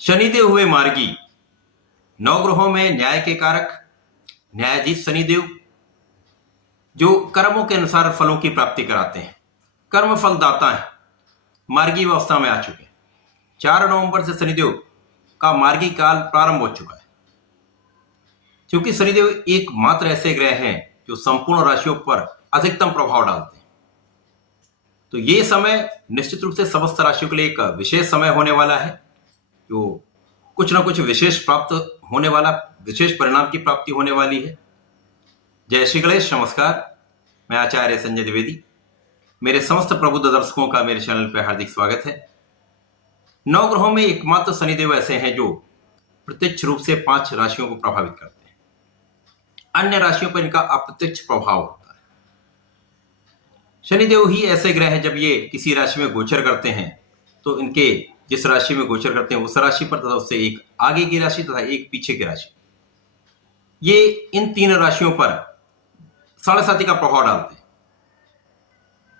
शनिदेव हुए मार्गी। नवग्रहों में न्याय के कारक न्यायाधीश शनिदेव जो कर्मों के अनुसार फलों की प्राप्ति कराते हैं, कर्म फलदाता हैं, मार्गी अवस्था में आ चुके हैं। 4 नवंबर से शनिदेव का मार्गी काल प्रारंभ हो चुका है। क्योंकि शनिदेव एकमात्र ऐसे ग्रह हैं जो संपूर्ण राशियों पर अधिकतम प्रभाव डालते हैं, तो ये समय निश्चित रूप से समस्त राशियों के लिए एक विशेष समय होने वाला है, जो कुछ ना कुछ विशेष प्राप्त होने वाला, विशेष परिणाम की प्राप्ति होने वाली है। जय श्री गणेश, नमस्कार। मैं आचार्य संजय द्विवेदी। मेरे समस्त प्रबुद्ध दर्शकों का मेरे चैनल पर हार्दिक स्वागत है। 9 ग्रहों में एकमात्र शनिदेव ऐसे हैं जो प्रत्यक्ष रूप से 5 राशियों को प्रभावित करते हैं। अन्य राशियों पर इनका अप्रत्यक्ष प्रभाव होता है। शनिदेव ही ऐसे ग्रह हैं, जब ये किसी राशि में गोचर करते हैं तो इनके जिस राशि में गोचर करते हैं उस राशि पर तथा उससे एक आगे की राशि तथा एक पीछे की राशि, ये इन 3 राशियों पर 7.5 का प्रभाव डालते हैं।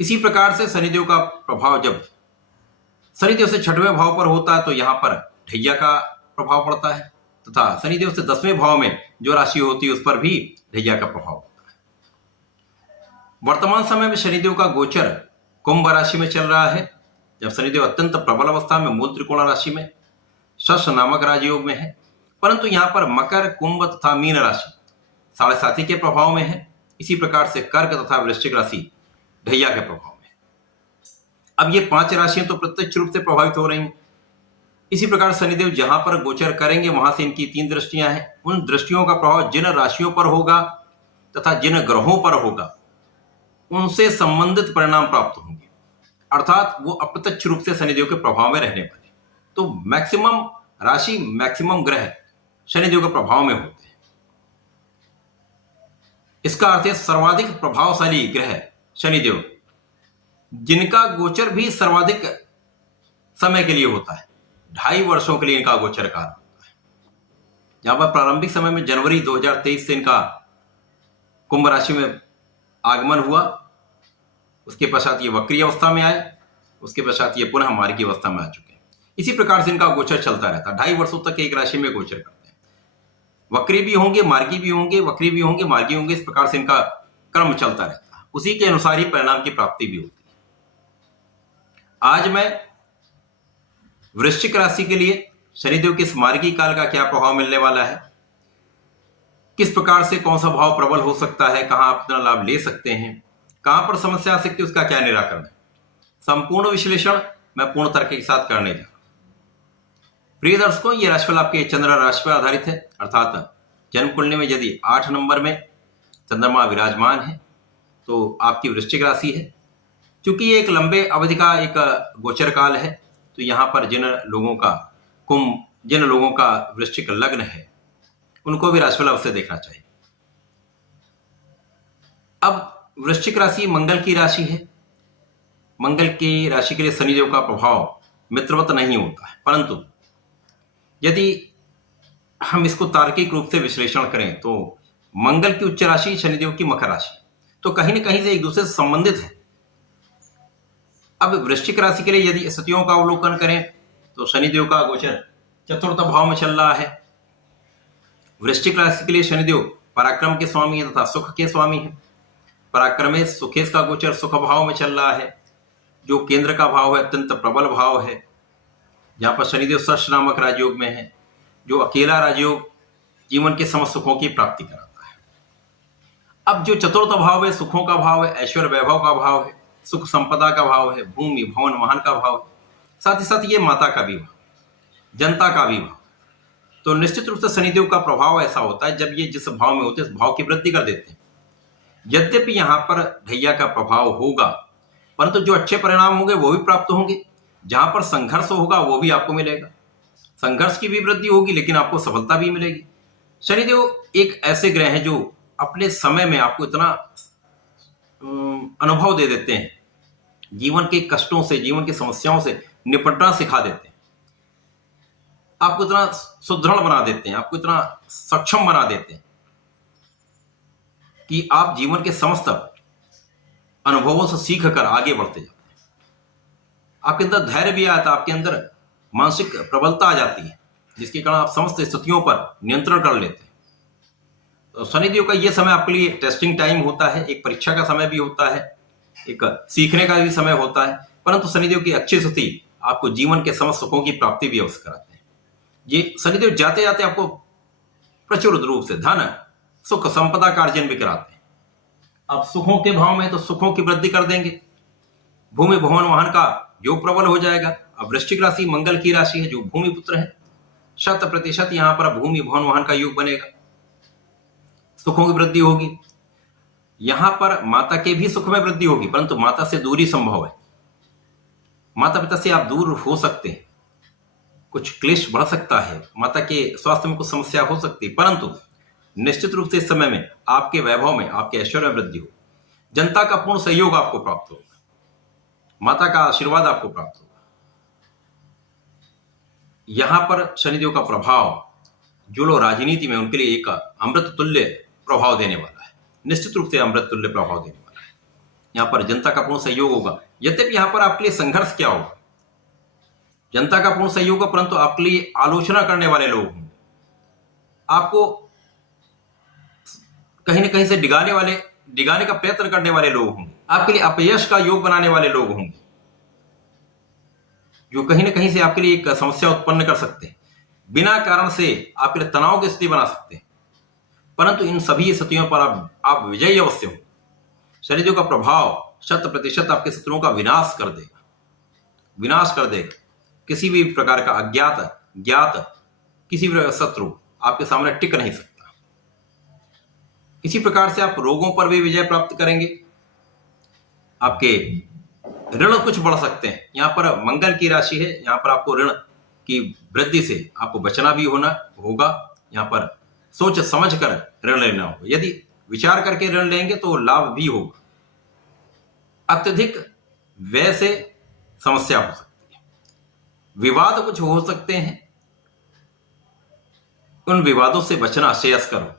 इसी प्रकार से शनिदेव का प्रभाव जब शनिदेव से 6वें भाव पर होता है तो यहां पर ढैया का प्रभाव पड़ता है, तथा शनिदेव से 10वें भाव में जो राशि होती है उस पर भी ढैया का प्रभाव होता है। वर्तमान समय में शनिदेव का गोचर कुंभ राशि में चल रहा है, जब शनिदेव अत्यंत प्रबल अवस्था में मूल त्रिकोण राशि में शश नामक राजयोग में है। परंतु यहां पर मकर, कुंभ तथा मीन राशि 7.5 के प्रभाव में है। इसी प्रकार से कर्क तथा वृश्चिक राशि ढैया के प्रभाव में है। अब ये 5 राशियां तो प्रत्यक्ष रूप से प्रभावित हो रही हैं। इसी प्रकार शनिदेव जहां पर गोचर करेंगे वहां से इनकी 3 दृष्टियां हैं। उन दृष्टियों का प्रभाव जिन राशियों पर होगा तथा जिन ग्रहों पर होगा उनसे संबंधित परिणाम प्राप्त होंगे, अर्थात वो अप्रत्यक्ष रूप से शनिदेव के प्रभाव में रहने वाले। तो मैक्सिमम राशि, मैक्सिमम ग्रह शनिदेव के प्रभाव में होते हैं। इसका अर्थ है सर्वाधिक प्रभावशाली ग्रह शनिदेव, जिनका गोचर भी सर्वाधिक समय के लिए होता है। 2.5 वर्षों के लिए इनका गोचर काल होता है। जहां पर प्रारंभिक समय में जनवरी 2023 से इनका कुंभ राशि में आगमन हुआ, उसके पश्चात ये वक्री अवस्था में आए, उसके पश्चात ये पुनः मार्गी अवस्था में आ चुके हैं। इसी प्रकार से इनका गोचर चलता रहता है। 2.5 वर्षों तक एक राशि में गोचर करते हैं। वक्री भी होंगे, मार्गी भी होंगे, वक्री भी होंगे, मार्गी होंगे। इस प्रकार से इनका क्रम चलता रहता है। उसी के अनुसार ही परिणाम की प्राप्ति भी होती है। आज मैं वृश्चिक राशि के लिए शनिदेव के इस मार्गी काल का क्या प्रभाव मिलने वाला है, किस प्रकार से कौन सा भाव प्रबल हो सकता है, कहां आप अपना लाभ ले सकते हैं, कहां पर समस्या आ सकती है, उसका क्या निराकरण है, संपूर्ण विश्लेषण मैं पूर्ण तर्क के साथ करने जा रहा हूं। प्रिय दर्शकों, यह राशिफल आपके चंद्र राशि पर आधारित है, अर्थात जन्म कुंडली में यदि 8 नंबर में चंद्रमा विराजमान है तो आपकी वृश्चिक राशि है। क्योंकि ये एक लंबे अवधि का एक गोचर काल है, तो यहां पर जिन लोगों का वृश्चिक लग्न है उनको भी राशिफल अवश्य देखना चाहिए। अब वृश्चिक राशि मंगल की राशि है। मंगल की राशि के लिए शनिदेव का प्रभाव मित्रवत नहीं होता है, परंतु यदि हम इसको तार्किक रूप से विश्लेषण करें तो मंगल की उच्च राशि शनिदेव की मकर राशि, तो कहीं न कहीं से एक दूसरे से संबंधित है। अब वृश्चिक राशि के लिए यदि स्थितियों का अवलोकन करें तो शनिदेव का गोचर 4th भाव में चल रहा है। वृश्चिक राशि के लिए शनिदेव पराक्रम के स्वामी है तथा सुख के स्वामी है। पराक्रमे सुखेश का गोचर सुख भाव में चल रहा है, जो केंद्र का भाव है, अत्यंत प्रबल भाव है, जहां पर शनिदेव शश नामक राजयोग में है, जो अकेला राजयोग जीवन के समस्त सुखों की प्राप्ति कराता है। अब जो 4th भाव है, सुखों का भाव है, ऐश्वर्य वैभव का भाव है, सुख संपदा का भाव है, भूमि भवन वाहन का भाव है, साथ ही साथ ये माता का भी भाव, जनता का भी भाव। तो निश्चित रूप से शनिदेव का प्रभाव ऐसा होता है, जब ये जिस भाव में होते हैं उस भाव की वृद्धि कर देते हैं। यद्यपि यहां पर ढैया का प्रभाव होगा, परंतु जो अच्छे परिणाम होंगे वो भी प्राप्त होंगे। जहां पर संघर्ष होगा वो भी आपको मिलेगा। संघर्ष की भी वृद्धि होगी, लेकिन आपको सफलता भी मिलेगी। शनिदेव एक ऐसे ग्रह हैं जो अपने समय में आपको इतना अनुभव दे देते हैं, जीवन के कष्टों से, जीवन की समस्याओं से निपटना सिखा देते हैं, आपको इतना सुदृढ़ बना देते हैं, आपको इतना सक्षम बना देते हैं कि आप जीवन के समस्त अनुभवों से सीख कर आगे बढ़ते जाते हैं। आपके अंदर धैर्य भी आता है, आपके अंदर मानसिक प्रबलता आ जाती है, जिसके कारण आप समस्त स्थितियों पर नियंत्रण कर लेते हैं। तो शनिदेव का ये समय आपके लिए टेस्टिंग टाइम होता है, एक परीक्षा का समय भी होता है, एक सीखने का भी समय होता है, परंतु शनिदेव की अच्छी स्थिति आपको जीवन के समस्त सुखों की प्राप्ति भी अवश्य कराते हैं। ये शनिदेव जाते जाते आपको प्रचुर रूप से धन सुख संपदा का अर्जन भी कराते हैं। अब सुखों के भाव में तो सुखों की वृद्धि कर देंगे, भूमि भवन वाहन का योग प्रबल हो जाएगा। अब वृश्चिक राशि मंगल की राशि है, जो भूमि पुत्र है, 100% यहां पर भूमि भवन वाहन का योग बनेगा, सुखों की वृद्धि होगी। यहां पर माता के भी सुख में वृद्धि होगी, परंतु माता से दूरी संभव है। माता पिता से आप दूर हो सकते हैं, कुछ क्लेश बढ़ सकता है, माता के स्वास्थ्य में कुछ समस्या हो सकती है, परंतु निश्चित रूप से इस समय में आपके वैभव में, आपके ऐश्वर्य में वृद्धि हो। जनता का पूर्ण सहयोग आपको प्राप्त होगा, माता का आशीर्वाद आपको प्राप्त होगा। यहां पर शनिदेव का प्रभाव जो लोग राजनीति में, उनके लिए एक अमृत तुल्य प्रभाव देने वाला है, निश्चित रूप से अमृत तुल्य प्रभाव देने वाला है। यहां पर जनता का पूर्ण सहयोग होगा। यद्यपि यहां पर आपके लिए संघर्ष क्या होगा, जनता का पूर्ण सहयोग होगा, परंतु आपके लिए आलोचना करने वाले लोग होंगे, आपको कहीं न कहीं से डिगाने का प्रयत्न करने वाले लोग होंगे, आपके लिए अपयश का योग बनाने वाले लोग होंगे, जो कहीं न कहीं से आपके लिए एक समस्या उत्पन्न कर सकते हैं, बिना कारण से आपके लिए तनाव की स्थिति बना सकते हैं। परंतु इन सभी स्थितियों पर आप विजयी अवश्य हो। शनिदेव का प्रभाव 100% आपके शत्रुओं का विनाश कर देगा। किसी भी प्रकार का ज्ञात किसी भी शत्रु आपके सामने टिक नहीं सकता। इसी प्रकार से आप रोगों पर भी विजय प्राप्त करेंगे। आपके ऋण कुछ बढ़ सकते हैं, यहां पर मंगल की राशि है, यहां पर आपको ऋण की वृद्धि से आपको बचना भी होगा। यहां पर सोच समझ कर ऋण लेना होगा। यदि विचार करके ऋण लेंगे तो लाभ भी होगा। अत्यधिक व्यय से समस्या हो सकती है, विवाद कुछ हो सकते हैं, उन विवादों से बचना श्रेयस्कर होगा।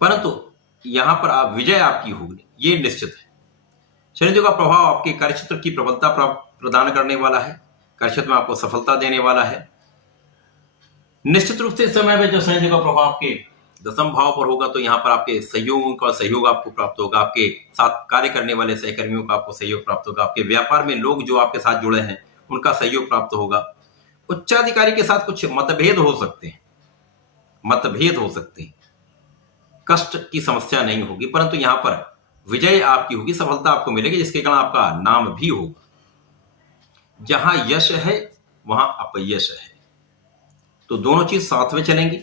परंतु यहां पर विजय आपकी होगी, ये निश्चित है। शनिदेव का प्रभाव आपके कार्यक्षेत्र की प्रबलता प्रदान करने वाला है, कार्यक्षेत्र में आपको सफलता देने वाला है। निश्चित रूप से इस समय में जो शनिदेव का प्रभाव आपके दसम भाव पर होगा, तो यहाँ पर आपके सहयोगों का सहयोग आपको प्राप्त होगा, आपके साथ कार्य करने वाले सहकर्मियों का आपको सहयोग प्राप्त होगा, आपके व्यापार में लोग जो आपके साथ जुड़े हैं उनका सहयोग प्राप्त होगा। उच्चाधिकारी के साथ कुछ मतभेद हो सकते हैं, कष्ट की समस्या नहीं होगी, परंतु यहां पर विजय आपकी होगी, सफलता आपको मिलेगी, जिसके कारण आपका नाम भी होगा। जहां यश है वहां अपयश है, तो दोनों चीज साथ में चलेंगी।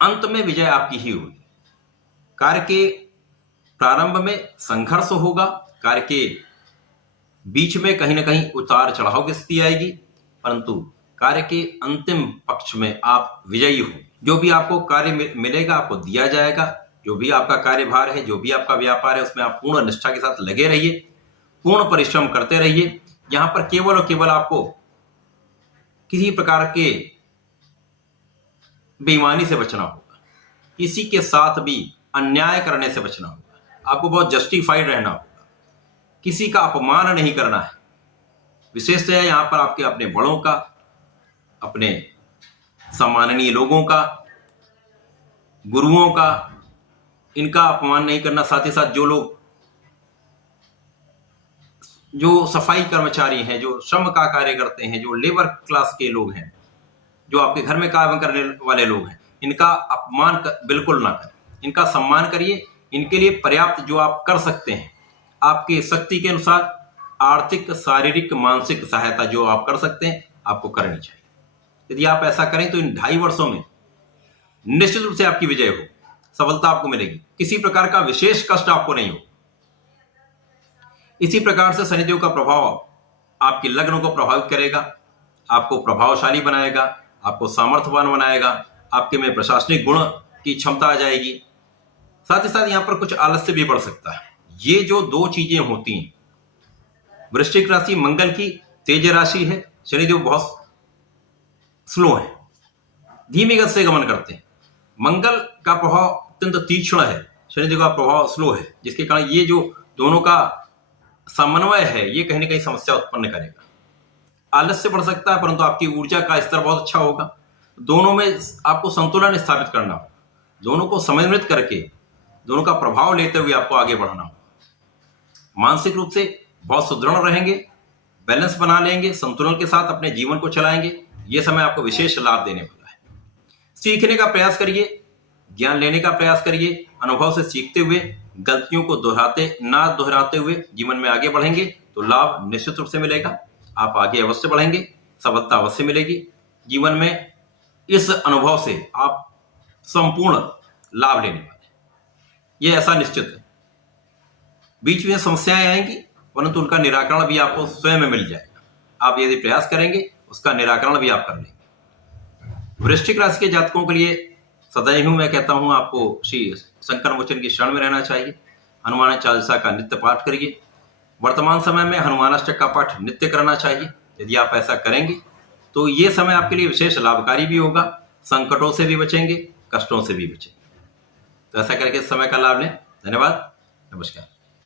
अंत में विजय आपकी ही होगी। कार्य के प्रारंभ में संघर्ष होगा, कार्य के बीच में कहीं ना कहीं उतार चढ़ाव की स्थिति आएगी, परंतु कार्य के अंतिम पक्ष में आप विजयी हो। जो भी आपको कार्य मिलेगा आपको दिया जाएगा। जो भी आपका कार्यभार है, जो भी आपका व्यापार है, उसमें आप पूर्ण निष्ठा के साथ लगे रहिए, पूर्ण परिश्रम करते रहिए। यहां पर केवल और केवल आपको किसी प्रकार के बेईमानी से बचना होगा, किसी के साथ भी अन्याय करने से बचना होगा, आपको बहुत जस्टिफाइड रहना होगा, किसी का अपमान नहीं करना है। विशेषतः यहां पर आपके अपने बड़ों का, अपने सम्माननीय लोगों का, गुरुओं का, इनका अपमान नहीं करना। साथ ही साथ जो सफाई कर्मचारी हैं, जो श्रम का कार्य करते हैं, जो लेबर क्लास के लोग हैं, जो आपके घर में काम करने वाले लोग हैं, इनका अपमान बिल्कुल ना करें, इनका सम्मान करिए। इनके लिए पर्याप्त जो आप कर सकते हैं, आपकी शक्ति के अनुसार आर्थिक, शारीरिक, मानसिक सहायता जो आप कर सकते हैं आपको करनी चाहिए। यदि आप ऐसा करें तो इन 2.5 वर्षों में निश्चित रूप से आपकी विजय हो, सफलता आपको मिलेगी, किसी प्रकार का विशेष कष्ट आपको नहीं हो। इसी प्रकार से शनिदेव का प्रभाव आपके लग्न को प्रभावित करेगा, आपको प्रभावशाली बनाएगा, आपको सामर्थ्यवान बनाएगा, आपके में प्रशासनिक गुण की क्षमता आ जाएगी। साथ ही साथ यहां पर कुछ आलस्य भी बढ़ सकता है। ये जो 2 चीजें होती हैं, वृश्चिक राशि मंगल की तेज राशि है, शनिदेव बहुत स्लो है, धीमी गति से गमन करते हैं। मंगल का प्रभाव अत्यंत तीक्ष्ण है, शनिदेव का प्रभाव स्लो है, जिसके कारण ये जो दोनों का समन्वय है ये कहीं ना कहीं समस्या उत्पन्न करेगा। आलस्य बढ़ सकता है, परंतु आपकी ऊर्जा का स्तर बहुत अच्छा होगा। दोनों में आपको संतुलन स्थापित करना होगा, दोनों को समन्वित करके दोनों का प्रभाव लेते हुए आपको आगे बढ़ना होगा। मानसिक रूप से बहुत सुदृढ़ रहेंगे, बैलेंस बना लेंगे, संतुलन के साथ अपने जीवन को चलाएंगे। यह समय आपको विशेष लाभ देने वाला है। सीखने का प्रयास करिए, ज्ञान लेने का प्रयास करिए, अनुभव से सीखते हुए, गलतियों को दोहराते हुए जीवन में आगे बढ़ेंगे तो लाभ निश्चित रूप से मिलेगा। आप आगे अवश्य बढ़ेंगे, सफलता अवश्य मिलेगी। जीवन में इस अनुभव से आप संपूर्ण लाभ लेने वाले, ये ऐसा निश्चित है। बीच में समस्याएं आएंगी, परंतु उनका निराकरण भी आपको स्वयं में मिल जाएगा। आप यदि प्रयास करेंगे, उसका निराकरण भी आप कर लेंगे। वृश्चिक राशि के जातकों के लिए सदैव मैं कहता हूं, आपको श्री शंकर मोचन की शरण में रहना चाहिए। हनुमान चालीसा का नित्य पाठ करिए। वर्तमान समय में हनुमानाष्टक का पाठ नित्य करना चाहिए। यदि आप ऐसा करेंगे तो ये समय आपके लिए विशेष लाभकारी भी होगा। संकटों से भी बचेंगे, कष्टों से भी बचेंगे। तो ऐसा करके इस समय का लाभ लें। धन्यवाद, नमस्कार।